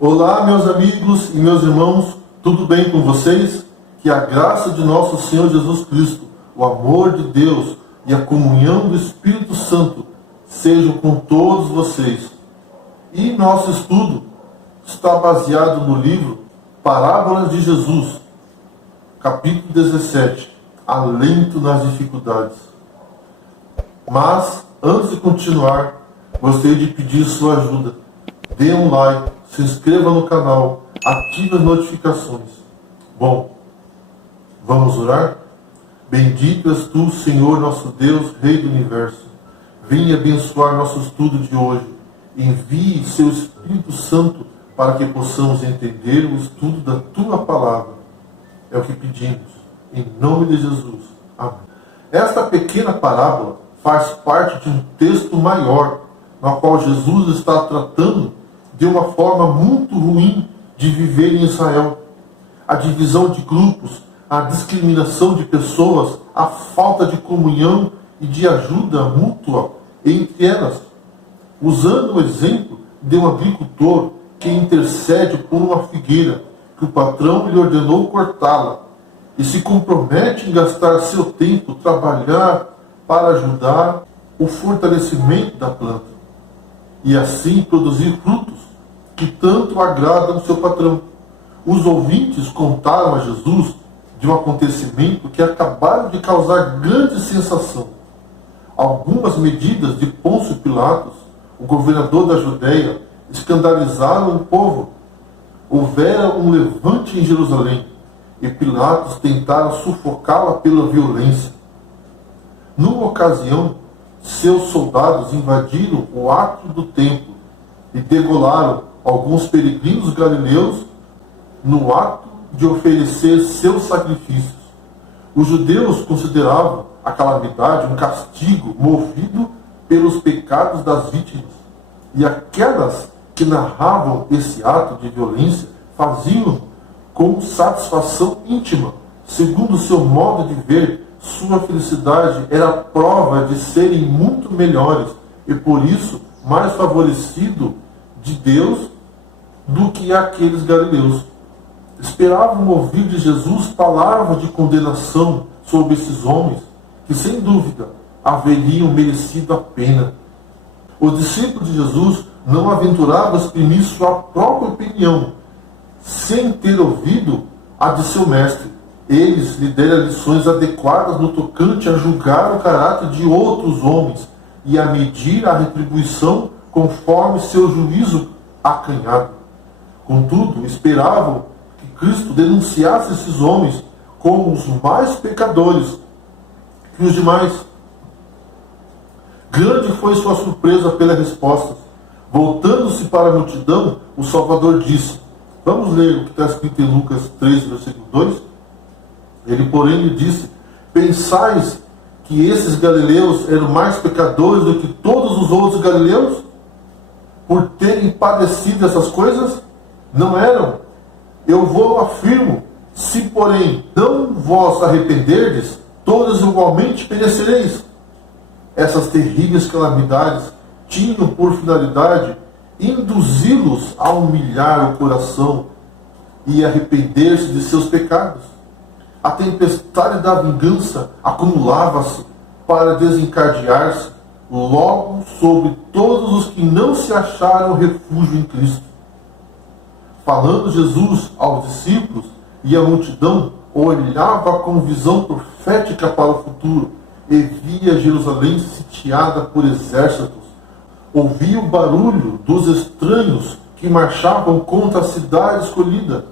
Olá, meus amigos e meus irmãos, tudo bem com vocês? Que a graça de nosso Senhor Jesus Cristo, o amor de Deus e a comunhão do Espírito Santo sejam com todos vocês. E nosso estudo está baseado no livro Parábolas de Jesus, capítulo 17, Alento nas Dificuldades. Mas, antes de continuar, gostaria de pedir sua ajuda. Dê um like, se inscreva no canal, ative as notificações. Bom, vamos orar? Bendito és tu, Senhor nosso Deus, Rei do Universo. Venha abençoar nosso estudo de hoje. Envie seu Espírito Santo para que possamos entender o estudo da tua palavra. É o que pedimos, em nome de Jesus. Amém. Esta pequena parábola faz parte de um texto maior, no qual Jesus está tratando de uma forma muito ruim de viver em Israel. A divisão de grupos, a discriminação de pessoas, a falta de comunhão e de ajuda mútua entre elas. Usando o exemplo de um agricultor que intercede por uma figueira que o patrão lhe ordenou cortá-la e se compromete em gastar seu tempo trabalhar para ajudar o fortalecimento da planta e assim produzir frutos que tanto agradam seu patrão. Os ouvintes contaram a Jesus de um acontecimento que acabaram de causar grande sensação. Algumas medidas de Pôncio Pilatos, o governador da Judéia, escandalizaram o povo. Houvera um levante em Jerusalém e Pilatos tentara sufocá-la pela violência. Numa ocasião, seus soldados invadiram o átrio do templo e degolaram alguns peregrinos galileus no ato de oferecer seus sacrifícios. Os judeus consideravam a calamidade um castigo movido pelos pecados das vítimas, e aquelas que narravam esse ato de violência faziam com satisfação íntima. Segundo seu modo de ver, sua felicidade era prova de serem muito melhores e por isso mais favorecido de Deus do que aqueles galileus. Esperavam ouvir de Jesus palavras de condenação sobre esses homens que, sem dúvida, haveriam merecido a pena. Os discípulos de Jesus não aventuravam exprimir sua própria opinião sem ter ouvido a de seu mestre. Eles lhe deram lições adequadas no tocante a julgar o caráter de outros homens e a medir a retribuição conforme seu juízo acanhado. Contudo, esperavam que Cristo denunciasse esses homens como os mais pecadores que os demais. Grande foi sua surpresa pela resposta. Voltando-se para a multidão, o Salvador disse, vamos ler o que está escrito em Lucas 3, versículo 2? Ele, porém, lhe disse, pensais que esses galileus eram mais pecadores do que todos os outros galileus? Por terem padecido essas coisas? Não eram. Eu vos afirmo, se porém não vos arrependerdes, todos igualmente perecereis. Essas terríveis calamidades tinham por finalidade induzi-los a humilhar o coração e arrepender-se de seus pecados. A tempestade da vingança acumulava-se para desencadear-se logo sobre todos os que não se acharam refúgio em Cristo. Falando Jesus aos discípulos e à multidão, olhava com visão profética para o futuro e via Jerusalém sitiada por exércitos. Ouvia o barulho dos estranhos que marchavam contra a cidade escolhida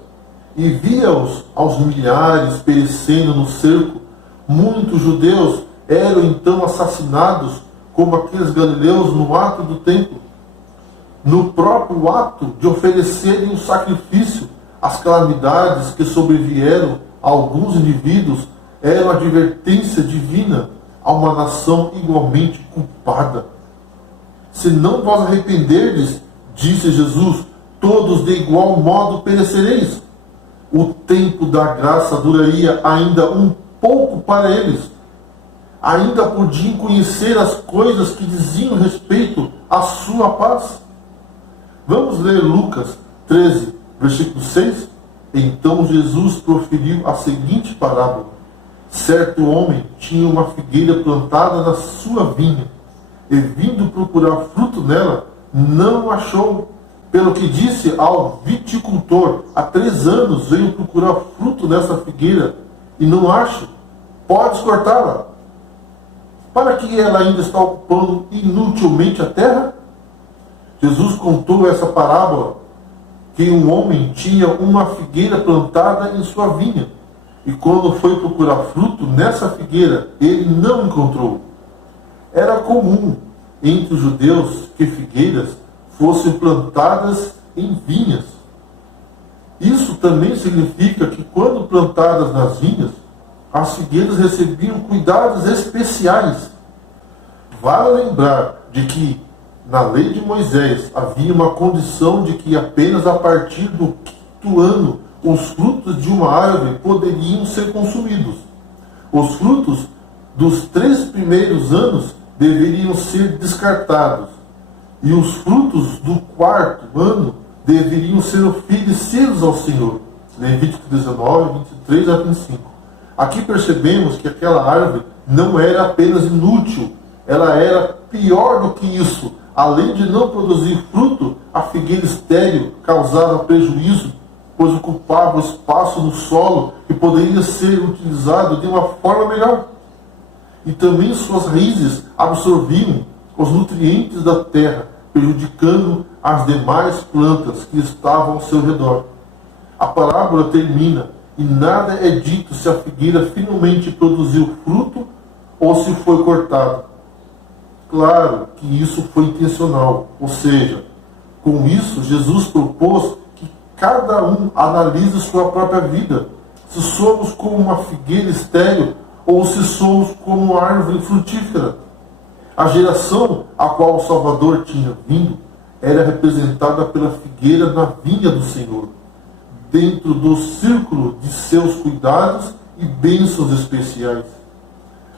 e via-os aos milhares perecendo no cerco. Muitos judeus eram então assassinados como aqueles galileus no ato do templo. No próprio ato de oferecerem o sacrifício, as calamidades que sobrevieram a alguns indivíduos eram advertência divina a uma nação igualmente culpada. Se não vos arrependerdes, disse Jesus, todos de igual modo perecereis. O tempo da graça duraria ainda um pouco para eles. Ainda podiam conhecer as coisas que diziam respeito à sua paz. Vamos ler Lucas 13, versículo 6. Então Jesus proferiu a seguinte parábola: certo homem tinha uma figueira plantada na sua vinha, e vindo procurar fruto nela, não achou. Pelo que disse ao viticultor: há 3 anos venho procurar fruto nessa figueira e não acho. Podes cortá-la. Para que ela ainda está ocupando inutilmente a terra? Jesus contou essa parábola que um homem tinha uma figueira plantada em sua vinha, e quando foi procurar fruto nessa figueira, ele não encontrou. Era comum entre os judeus que figueiras fossem plantadas em vinhas. Isso também significa que quando plantadas nas vinhas, as figueiras recebiam cuidados especiais. Vale lembrar de que na lei de Moisés havia uma condição de que apenas a partir do 5º ano os frutos de uma árvore poderiam ser consumidos. Os frutos dos 3 primeiros anos deveriam ser descartados, e os frutos do 4º ano deveriam ser oferecidos ao Senhor. Levítico 19, 23 a 25. Aqui percebemos que aquela árvore não era apenas inútil, ela era pior do que isso. Além de não produzir fruto, a figueira estéril causava prejuízo, pois ocupava o espaço no solo que poderia ser utilizado de uma forma melhor. E também suas raízes absorviam os nutrientes da terra, prejudicando as demais plantas que estavam ao seu redor. A parábola termina e nada é dito se a figueira finalmente produziu fruto ou se foi cortada. Claro que isso foi intencional, ou seja, com isso Jesus propôs que cada um analise sua própria vida, se somos como uma figueira estéril ou se somos como uma árvore frutífera. A geração a qual o Salvador tinha vindo era representada pela figueira na vinha do Senhor, dentro do círculo de seus cuidados e bênçãos especiais.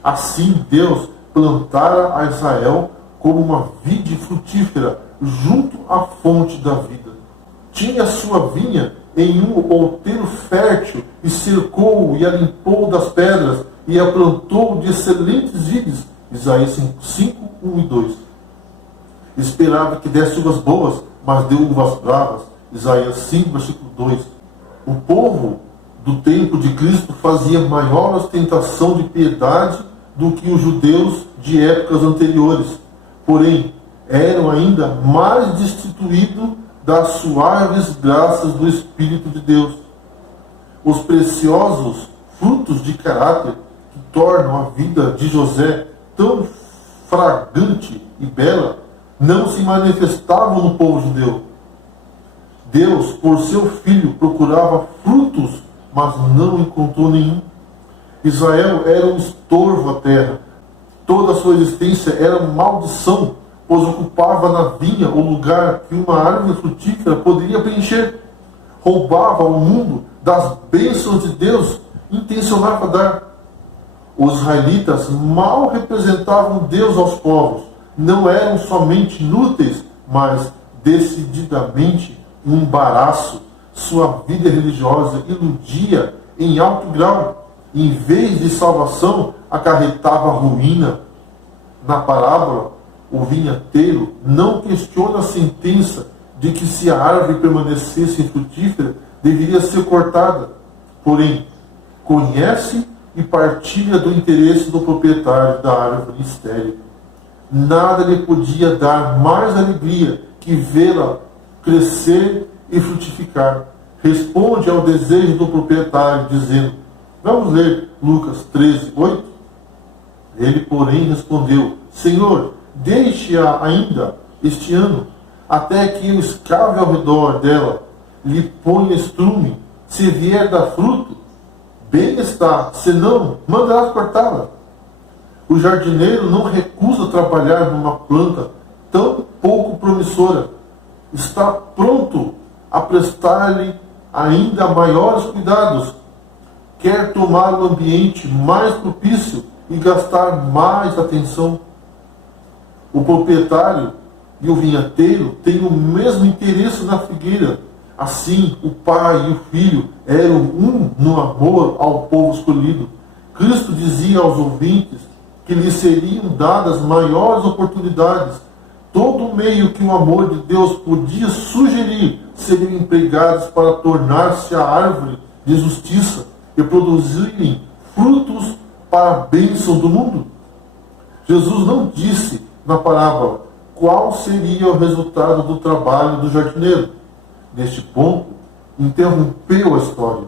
Assim Deus plantara a Israel como uma vide frutífera junto à fonte da vida. Tinha sua vinha em um outeiro fértil e cercou-o e a limpou das pedras e a plantou de excelentes vides. Isaías 5, 1 e 2. Esperava que desse uvas boas, mas deu uvas bravas. Isaías 5, versículo 2. O povo do tempo de Cristo fazia maior ostentação de piedade do que os judeus de épocas anteriores. Porém, eram ainda mais destituídos das suaves graças do Espírito de Deus. Os preciosos frutos de caráter que tornam a vida de José tão fragante e bela não se manifestavam no povo judeu. Deus, por seu filho, procurava frutos, mas não encontrou nenhum. Israel era um estorvo à terra. Toda a sua existência era maldição, pois ocupava na vinha o lugar que uma árvore frutífera poderia preencher. Roubava ao mundo das bênçãos de Deus, intencionava dar. Os israelitas mal representavam Deus aos povos. Não eram somente inúteis, mas decididamente um embaraço. Sua vida religiosa iludia em alto grau. Em vez de salvação, acarretava ruína. Na parábola, o vinhateiro não questiona a sentença de que se a árvore permanecesse infrutífera, deveria ser cortada. Porém, conhece e partilha do interesse do proprietário da árvore estéril. Nada lhe podia dar mais alegria que vê-la crescer e frutificar. Responde ao desejo do proprietário, dizendo: vamos ler Lucas 13, 8? Ele, porém, respondeu: Senhor, deixe-a ainda este ano, até que eu escave ao redor dela, lhe ponha estrume. Se vier dar fruto, bem está, senão, mandarás cortá-la. O jardineiro não recusa trabalhar numa planta tão pouco promissora. Está pronto a prestar-lhe ainda maiores cuidados. Quer tomar o ambiente mais propício e gastar mais atenção. O proprietário e o vinhateiro têm o mesmo interesse na figueira, Assim, o Pai e o Filho eram um no amor ao povo escolhido. Cristo dizia aos ouvintes que lhes seriam dadas maiores oportunidades. Todo o meio que o amor de Deus podia sugerir seriam empregados para tornar-se a árvore de justiça e produzirem frutos para a bênção do mundo. Jesus não disse na parábola qual seria o resultado do trabalho do jardineiro. Neste ponto, interrompeu a história.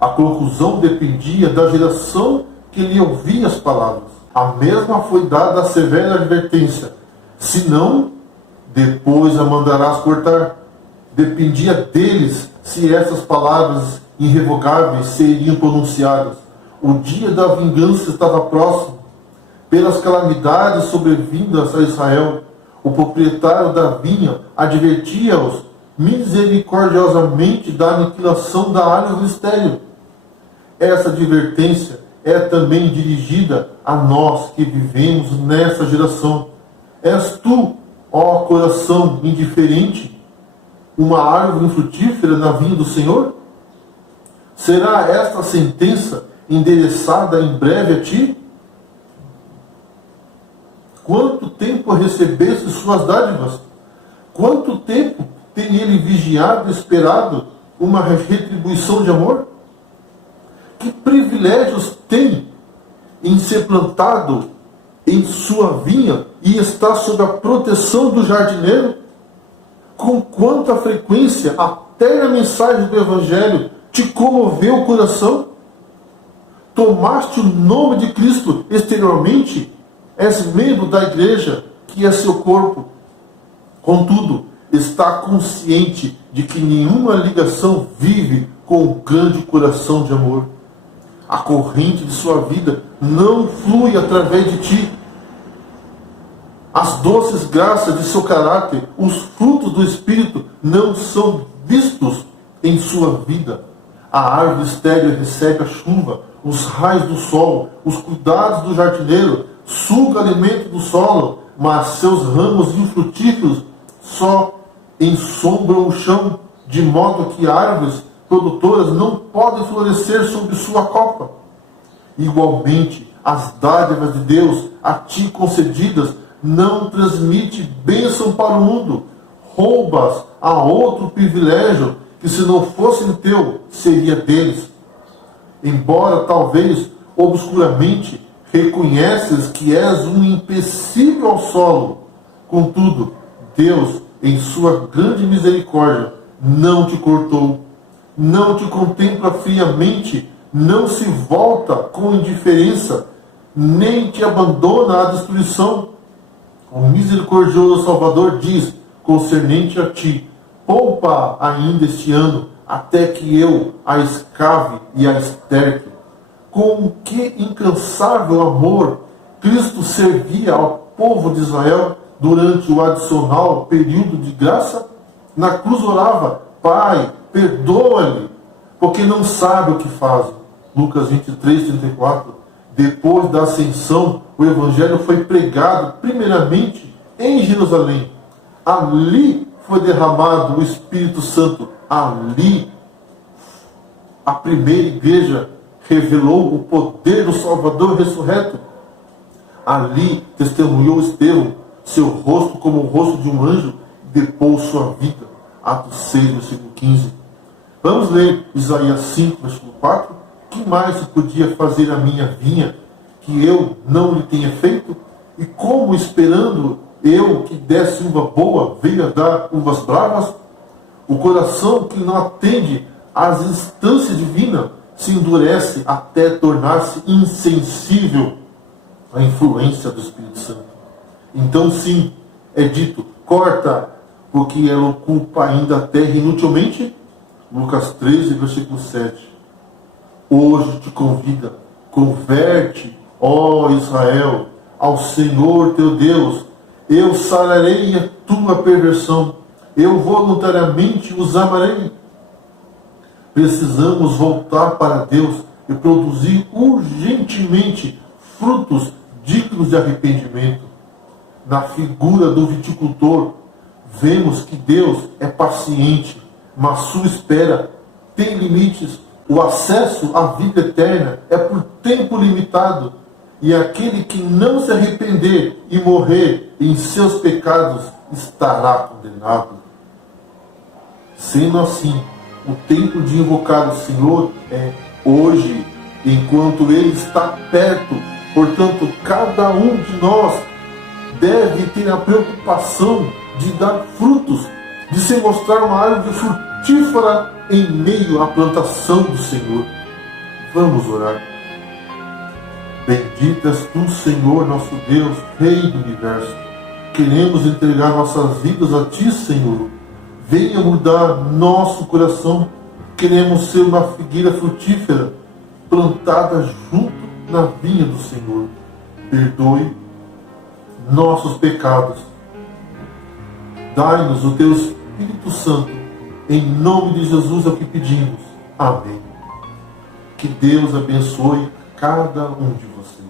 A conclusão dependia da geração que lhe ouvia as palavras. A mesma foi dada a severa advertência: se não, depois a mandarás cortar. Dependia deles se essas palavras irrevogáveis seriam pronunciadas. O dia da vingança estava próximo. Pelas calamidades sobrevindas a Israel, o proprietário da vinha advertia-os misericordiosamente da aniquilação da árvore estéril. Essa advertência é também dirigida a nós que vivemos nessa geração. És tu, ó coração indiferente, uma árvore infrutífera na vinha do Senhor? Será esta sentença endereçada em breve a ti? Quanto tempo recebeste suas dádivas? Quanto tempo tem ele vigiado e esperado uma retribuição de amor? Que privilégios tem em ser plantado em sua vinha e estar sob a proteção do jardineiro? Com quanta frequência a terna mensagem do Evangelho te comoveu o coração? Tomaste o nome de Cristo exteriormente? És membro da igreja, que é seu corpo. Contudo, está consciente de que nenhuma ligação vive com o grande coração de amor. A corrente de sua vida não flui através de ti. As doces graças de seu caráter, os frutos do Espírito, não são vistos em sua vida. A árvore estéril recebe a chuva, os raios do sol, os cuidados do jardineiro, suga alimento do solo, mas seus ramos infrutíferos só ensombram o chão, de modo que árvores produtoras não podem florescer sobre sua copa. Igualmente, as dádivas de Deus a ti concedidas não transmite bênção para o mundo. Roubas a outro privilégio que, se não fosse teu, seria deles. Embora talvez obscuramente reconheces que és um empecilho ao solo, contudo, Deus, em sua grande misericórdia, não te cortou, não te contempla friamente, não se volta com indiferença, nem te abandona à destruição. O misericordioso Salvador diz, concernente a ti: poupa ainda este ano, até que eu a escave e a esterque. Com que incansável amor Cristo servia ao povo de Israel durante o adicional período de graça? Na cruz orava: Pai, perdoa-lhe, porque não sabe o que fazem. Lucas 23, 34. Depois da ascensão, o Evangelho foi pregado primeiramente em Jerusalém. Ali foi derramado o Espírito Santo. Ali, a primeira igreja revelou o poder do Salvador ressurreto. Ali testemunhou Estevão, seu rosto como o rosto de um anjo, e depôs sua vida. Atos 6, versículo 15. Vamos ler Isaías 5, versículo 4. Que mais se podia fazer a minha vinha, que eu não lhe tenha feito? E como, esperando eu que desse uva boa, veio a dar uvas bravas? O coração que não atende às instâncias divinas se endurece até tornar-se insensível à influência do Espírito Santo. Então, sim, é dito: corta, porque ela ocupa ainda a terra inutilmente. Lucas 13, versículo 7. Hoje te convida: converte, ó Israel, ao Senhor teu Deus. Eu sararei a tua perversão, eu voluntariamente os amarei. Precisamos voltar para Deus e produzir urgentemente frutos dignos de arrependimento. Na figura do viticultor, vemos que Deus é paciente mas sua espera tem limites. O acesso à vida eterna é por tempo limitado. E aquele que não se arrepender e morrer em seus pecados estará condenado. Sendo assim, o tempo de invocar o Senhor é hoje, enquanto Ele está perto. Portanto, cada um de nós deve ter a preocupação de dar frutos, de se mostrar uma árvore frutífera em meio à plantação do Senhor. Vamos orar. Bendito és tu, Senhor, nosso Deus, Rei do Universo. Queremos entregar nossas vidas a ti, Senhor. Venha mudar nosso coração. Queremos ser uma figueira frutífera, plantada junto na vinha do Senhor. Perdoe nossos pecados. Dai-nos o teu Espírito Santo. Em nome de Jesus é o que pedimos. Amém. Que Deus abençoe cada um de vocês.